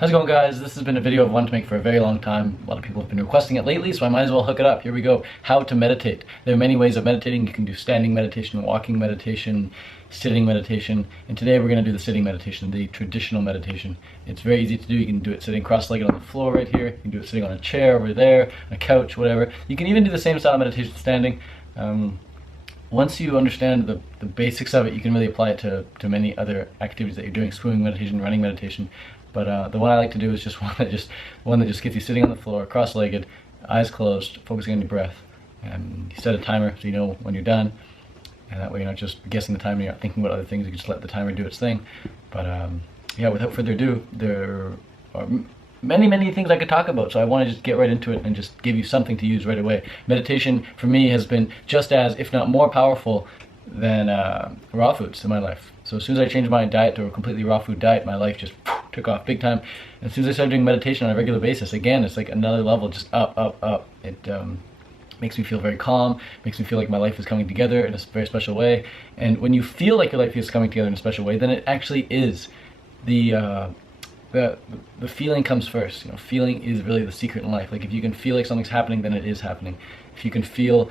How's it going, guys? This has been a video I've wanted to make for a very long time. A lot of people have been requesting it lately, so I might as well hook it up. Here we go. How to meditate. There are many ways of meditating. You can do standing meditation, walking meditation, sitting meditation, and today we're going to do the sitting meditation, the traditional meditation. It's very easy to do. You can do it sitting cross-legged on the floor right here. You can do it sitting on a chair over there, on a couch, whatever. You can even do the same style of meditation standing. Once you understand the basics of it, you can really apply it to many other activities that you're doing, swimming meditation, running meditation. But the one I like to do is just one that just gets you sitting on the floor, cross-legged, eyes closed, focusing on your breath. And you set a timer so you know when you're done, and that way you're not just guessing the time and you're not thinking about other things. You can just let the timer do its thing. But yeah, without further ado, there are many things I could talk about, so I want to just get right into it and just give you something to use right away. Meditation for me has been just as, if not more powerful than raw foods in my life. So as soon as I changed my diet to a completely raw food diet, my life just took off big time. And as soon as I started doing meditation on a regular basis, again, it's like another level, just up. It makes me feel very calm, makes me feel like my life is coming together in a very special way. And when you feel like your life is coming together in a special way, then it actually is. The feeling comes first. You know, feeling is really the secret in life. Like if you can feel like something's happening, then it is happening. If you can feel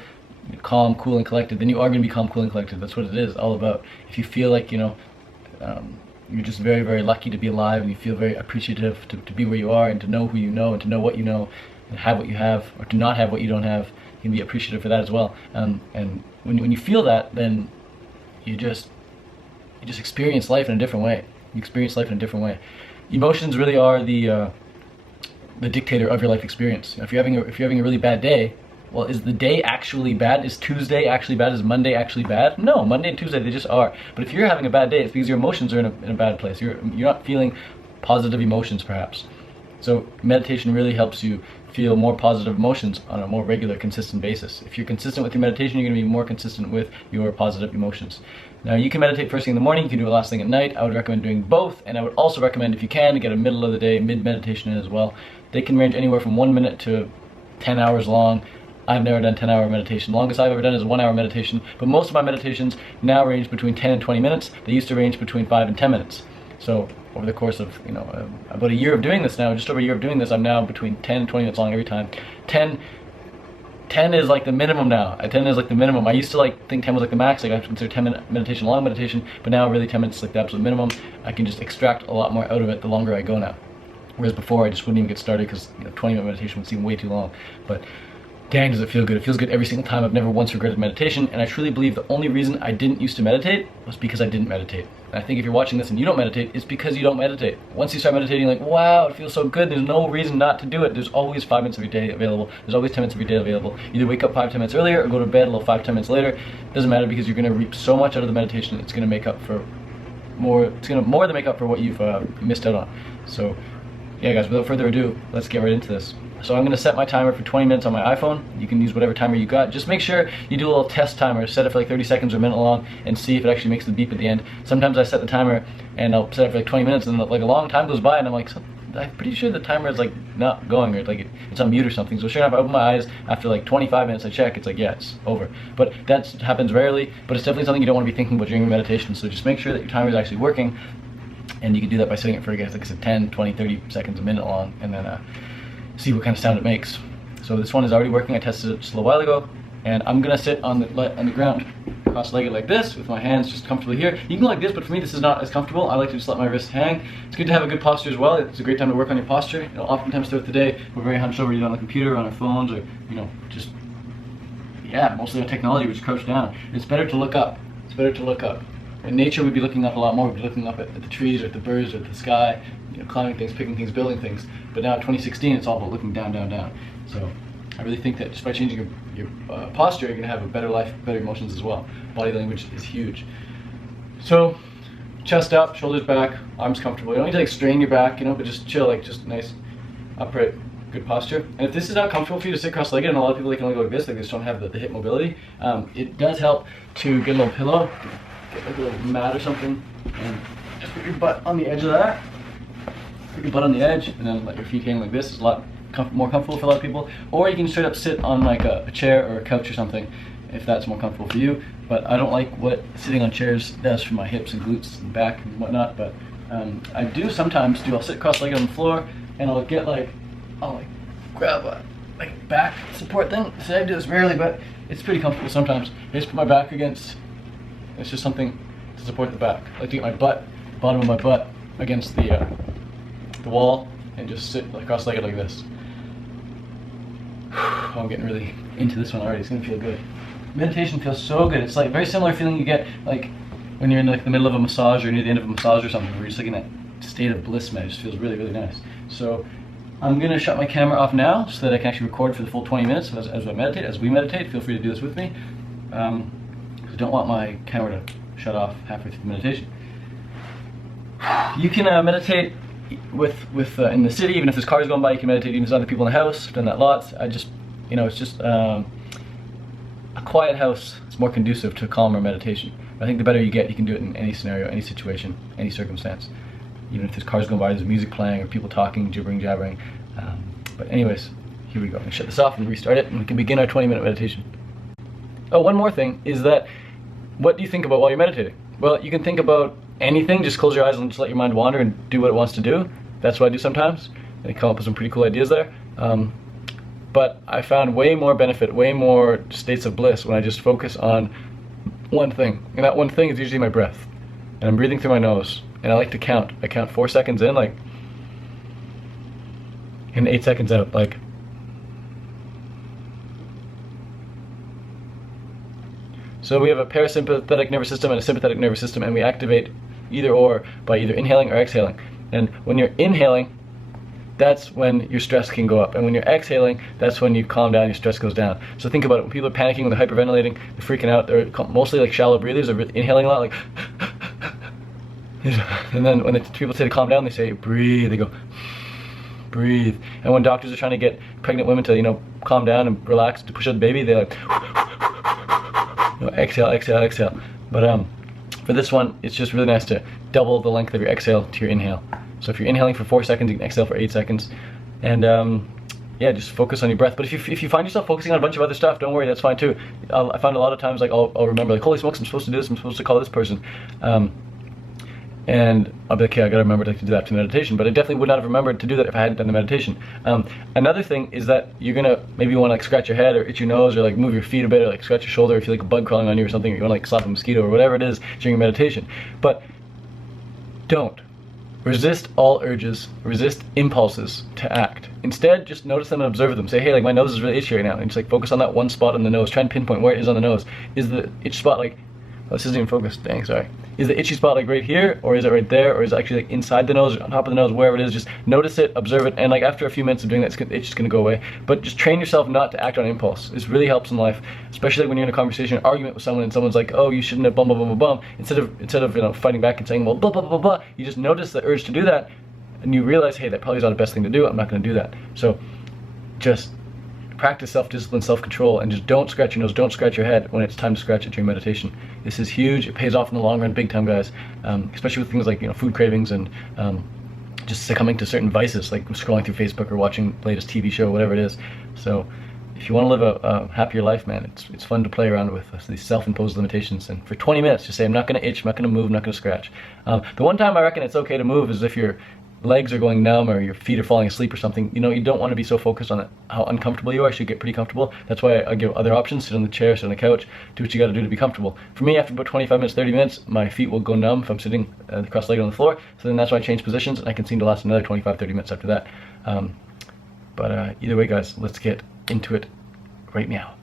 calm, cool, and collected, then you are going to be calm, cool, and collected. That's what it is all about. If you feel like, you're just very lucky to be alive, and you feel very appreciative to be where you are, and to know who you know, and to know what you know, and have what you have, or to not have what you don't have, you can be appreciative for that as well. And when you feel that, then you just experience life in a different way. You experience life in a different way. Emotions really are the dictator of your life experience. If you're having a really bad day, well, is the day actually bad? Is Tuesday actually bad? Is Monday actually bad? No, Monday and Tuesday, they just are. But if you're having a bad day, it's because your emotions are in a bad place. You're not feeling positive emotions, perhaps. So meditation really helps you feel more positive emotions on a more regular, consistent basis. If you're consistent with your meditation, you're going to be more consistent with your positive emotions. Now, you can meditate first thing in the morning, you can do it last thing at night. I would recommend doing both, and I would also recommend, if you can, to get a middle of the day, mid-meditation in as well. They can range anywhere from 1 minute to 10 hours long. I've never done 10-hour meditation. The longest I've ever done is 1 hour meditation, but most of my meditations now range between 10 and 20 minutes. They used to range between 5 and 10 minutes. So over the course of, about a year of doing this now, just over a year of doing this, I'm now between 10 and 20 minutes long every time. 10 is like the minimum now. 10 is like the minimum. I used to think 10 was like the max. Like I consider 10-minute meditation long meditation, but now really 10 minutes is like the absolute minimum. I can just extract a lot more out of it the longer I go now. Whereas before I just wouldn't even get started because 20-minute meditation would seem way too long. But dang, does it feel good. It feels good every single time. I've never once regretted meditation, and I truly believe the only reason I didn't used to meditate was because I didn't meditate. And I think if you're watching this and you don't meditate, it's because you don't meditate. Once you start meditating, you're like, wow, it feels so good. There's no reason not to do it. There's always 5 minutes of your day available. There's always 10 minutes of your day available. Either wake up 5-10 minutes earlier or go to bed a little 5-10 minutes later. It doesn't matter, because you're going to reap so much out of the meditation. It's going to make up for more. It's going to more than make up for what you've missed out on. So yeah, guys, without further ado, let's get right into this. So I'm going to set my timer for 20 minutes on my iPhone. You can use whatever timer you got. Just make sure you do a little test timer. Set it for like 30 seconds or a minute long and see if it actually makes the beep at the end. Sometimes I set the timer and I'll set it for like 20 minutes, and like a long time goes by and I'm like, I'm pretty sure the timer is like not going, or like it's on mute or something. So sure enough, I open my eyes after like 25 minutes, I check, it's like, yeah, it's over. But that happens rarely, but it's definitely something you don't want to be thinking about during your meditation. So just make sure that your timer is actually working, and you can do that by setting it for, like I said, 10, 20, 30 seconds, a minute long, and then see what kind of sound it makes. So this one is already working. I tested it just a little while ago, and I'm gonna sit on the ground, cross-legged like this, with my hands just comfortably here. You can go like this, but for me this is not as comfortable. I like to just let my wrists hang. It's good to have a good posture as well. It's a great time to work on your posture. Oftentimes throughout the day we're very hunched over, either on the computer, or on our phones, or just mostly on technology. We just crouch down. It's better to look up. It's better to look up. In nature, we'd be looking up a lot more. We'd be looking up at the trees, or at the birds, or at the sky, climbing things, picking things, building things. But now in 2016, it's all about looking down. So I really think that just by changing your posture, you're going to have a better life, better emotions as well. Body language is huge. So chest up, shoulders back, arms comfortable. You don't need to strain your back, but just chill, just nice, upright, good posture. And if this is not comfortable for you to sit cross-legged, and a lot of people, they can only go like this, they just don't have the hip mobility, it does help to get a little pillow, get like a little mat or something, and just put your butt on the edge of that. Put your butt on the edge, and then let your feet hang like this. It's a lot more comfortable for a lot of people. Or you can straight up sit on like a chair or a couch or something, if that's more comfortable for you. But I don't like what sitting on chairs does for my hips and glutes and back and whatnot. But I do sometimes I'll sit cross-legged on the floor and I'll get I'll grab a back support thing. So I do this rarely, but it's pretty comfortable sometimes. I just put my back against, it's just something to support the back. I like to get my bottom of my butt against the wall and just sit cross-legged like this. Oh, I'm getting really into this one already. It's gonna feel good. Meditation feels so good. It's very similar feeling you get when you're in the middle of a massage or near the end of a massage or something, where you're just in that state of bliss, man. It just feels really, really nice. So I'm gonna shut my camera off now so that I can actually record for the full 20 minutes as I meditate, as we meditate. Feel free to do this with me. I don't want my camera to shut off halfway through the meditation. You can meditate with in the city, even if there's cars going by. You can meditate even if there's other people in the house. I've done that lots. I just, it's just a quiet house. It's more conducive to calmer meditation. I think the better you get, you can do it in any scenario, any situation, any circumstance. Even if there's cars going by, there's music playing, or people talking, gibbering, jabbering. But anyways, here we go. I'm gonna shut this off and restart it, and we can begin our 20-minute meditation. Oh, one more thing is that, what do you think about while you're meditating? Well, you can think about anything. Just close your eyes and just let your mind wander and do what it wants to do. That's what I do sometimes. And I come up with some pretty cool ideas there. But I found way more benefit, way more states of bliss when I just focus on one thing. And that one thing is usually my breath. And I'm breathing through my nose. And I like to count. I count 4 seconds in, and 8 seconds out, So we have a parasympathetic nervous system and a sympathetic nervous system, and we activate either or by either inhaling or exhaling. And when you're inhaling, that's when your stress can go up. And when you're exhaling, that's when you calm down, your stress goes down. So think about it. When people are panicking, when they're hyperventilating, they're freaking out, they're mostly shallow breathers, they're inhaling a lot, and then when people say to calm down, they say breathe, they go breathe. And when doctors are trying to get pregnant women to, calm down and relax to push out the baby, they're exhale, exhale, exhale. But for this one, it's just really nice to double the length of your exhale to your inhale. So if you're inhaling for 4 seconds, you can exhale for 8 seconds. And yeah, just focus on your breath. But if you find yourself focusing on a bunch of other stuff, don't worry, that's fine too. I find a lot of times I'll remember holy smokes, I'm supposed to do this, I'm supposed to call this person. And I'll be okay, I gotta remember to do that to meditation. But I definitely would not have remembered to do that if I hadn't done the meditation. Another thing is that you're gonna maybe want to scratch your head or itch your nose or move your feet a bit or scratch your shoulder if you feel a bug crawling on you or something, or you want to slap a mosquito or whatever it is during your meditation. But don't. Resist all urges, resist impulses to act. Instead, just notice them and observe them. Say, hey, my nose is really itchy right now. And just focus on that one spot on the nose. Try and pinpoint where it is on the nose. Is the itch spot oh, this isn't even focused, dang, sorry. Is the itchy spot right here, or is it right there, or is it actually inside the nose, or on top of the nose, wherever it is? Just notice it, observe it, and after a few minutes of doing that, it's just gonna go away. But just train yourself not to act on impulse. This really helps in life, especially when you're in a conversation, an argument with someone, and someone's like, oh, you shouldn't have blah, blah, blah, blah, blah. Instead of fighting back and saying, well, blah, blah, blah, blah, you just notice the urge to do that, and you realize, hey, that probably is not the best thing to do, I'm not gonna do that. So just practice self-discipline, self-control, and just don't scratch your nose, don't scratch your head when it's time to scratch it during meditation. This is huge. It pays off in the long run, big time, guys. Especially with things like food cravings and just succumbing to certain vices, like scrolling through Facebook or watching the latest TV show, whatever it is. So if you want to live a happier life, man, it's fun to play around with these self-imposed limitations. And for 20 minutes, just say, I'm not going to itch, I'm not going to move, I'm not going to scratch. The one time I reckon it's okay to move is if your legs are going numb or your feet are falling asleep or something. You don't want to be so focused on how uncomfortable you are. You should get pretty comfortable. That's why I give other options. Sit on the chair, sit on the couch, do what you got to do to be comfortable. For me, after about 25 minutes, 30 minutes, my feet will go numb if I'm sitting cross-legged on the floor. So then that's why I change positions, and I can seem to last another 25, 30 minutes after that. But either way, guys, let's get into it right now.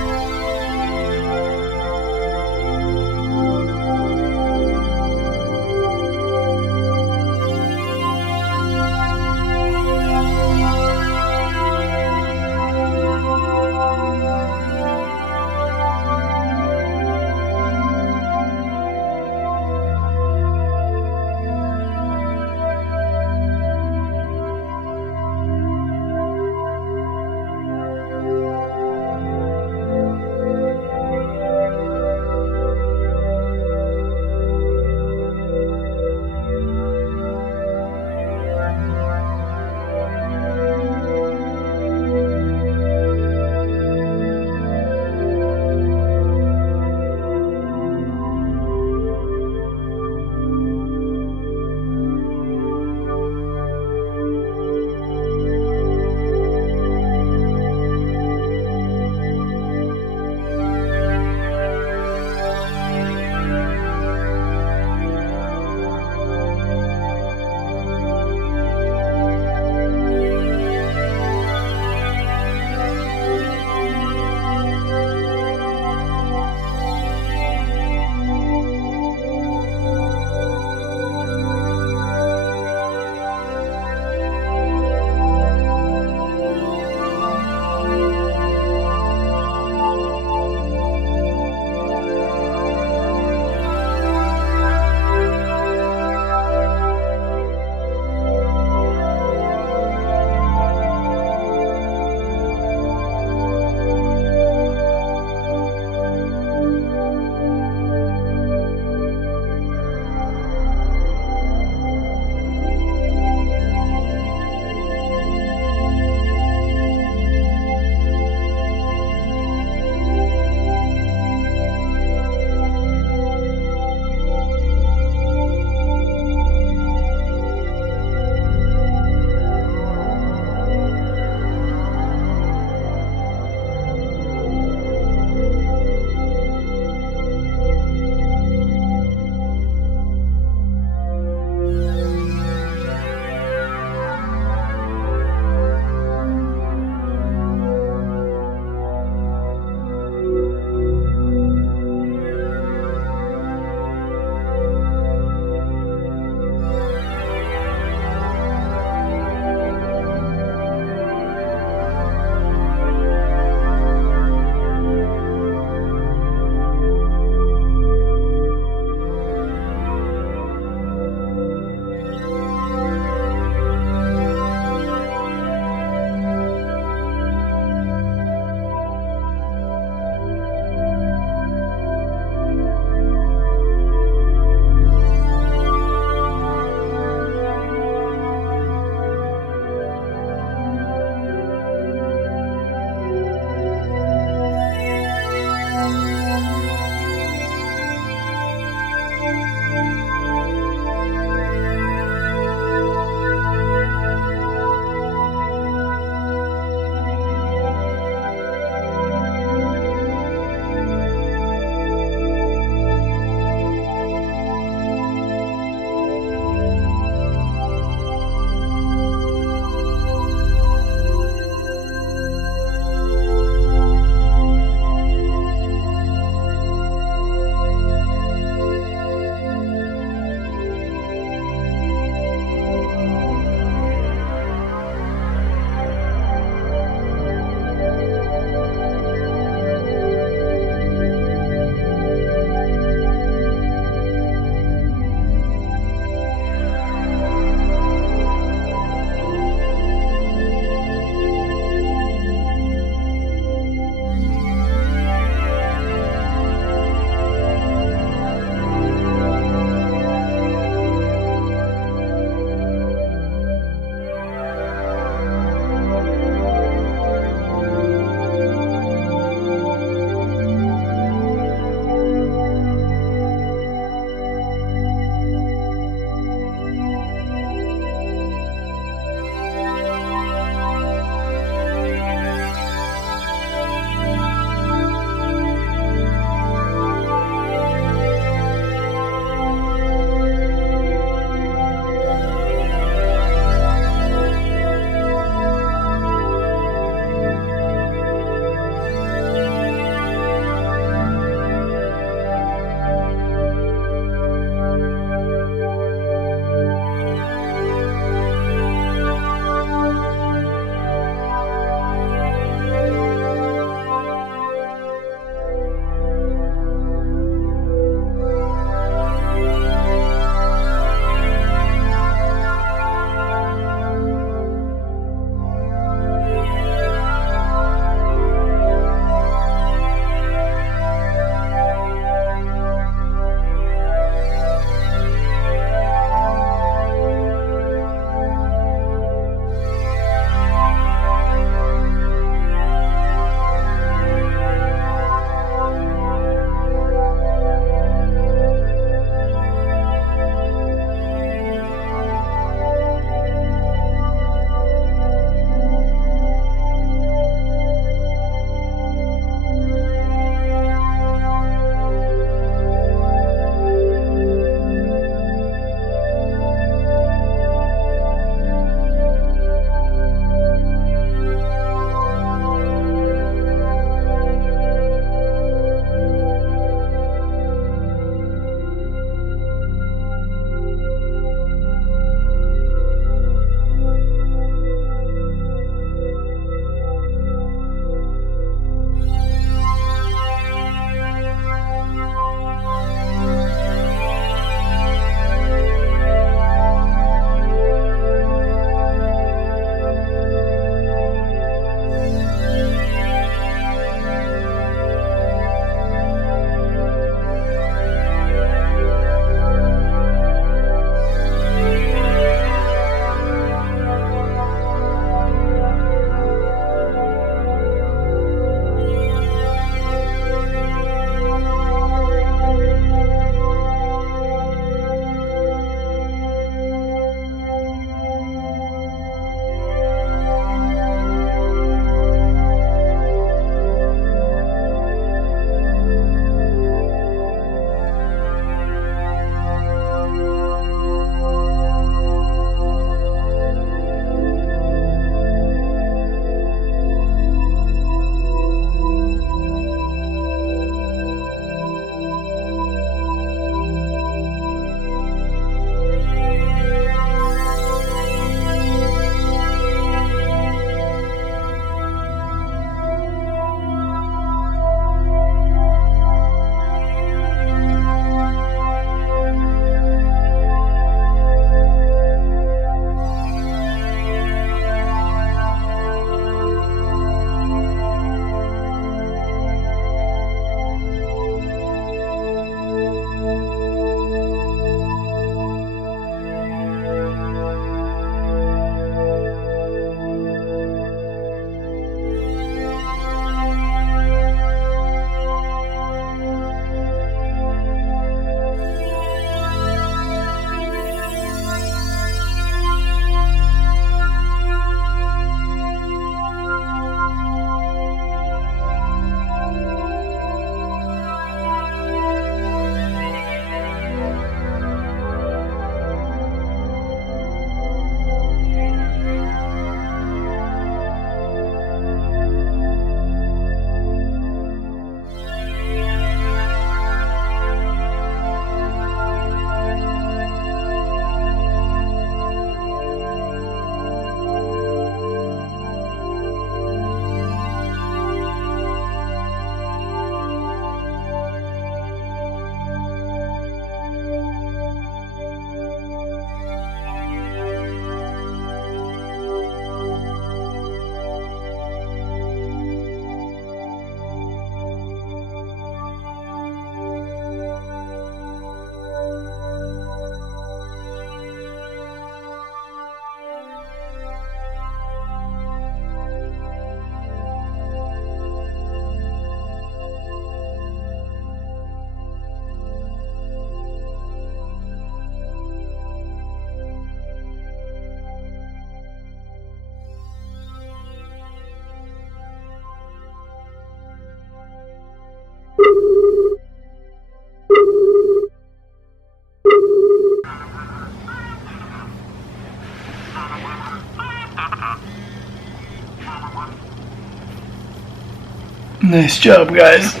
Nice job, guys.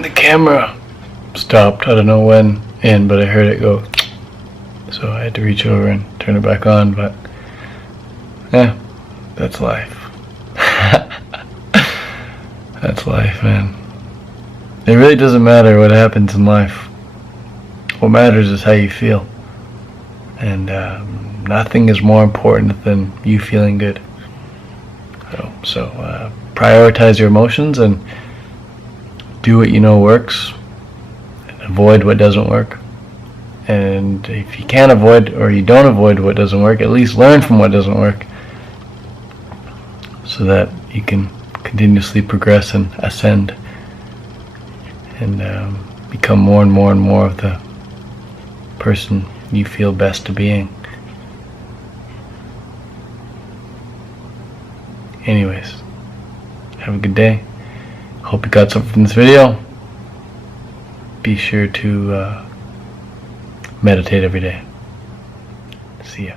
The camera stopped. I don't know when in, but I heard it go. So I had to reach over and turn it back on, but yeah, that's life. That's life, man. It really doesn't matter what happens in life. What matters is how you feel. And nothing is more important than you feeling good. So prioritize your emotions and do what you know works. And avoid what doesn't work. And if you can't avoid or you don't avoid what doesn't work, at least learn from what doesn't work so that you can continuously progress and ascend and become more and more and more of the person you feel best to being. Anyways, have a good day. Hope you got something from this video. Be sure to meditate every day. See ya.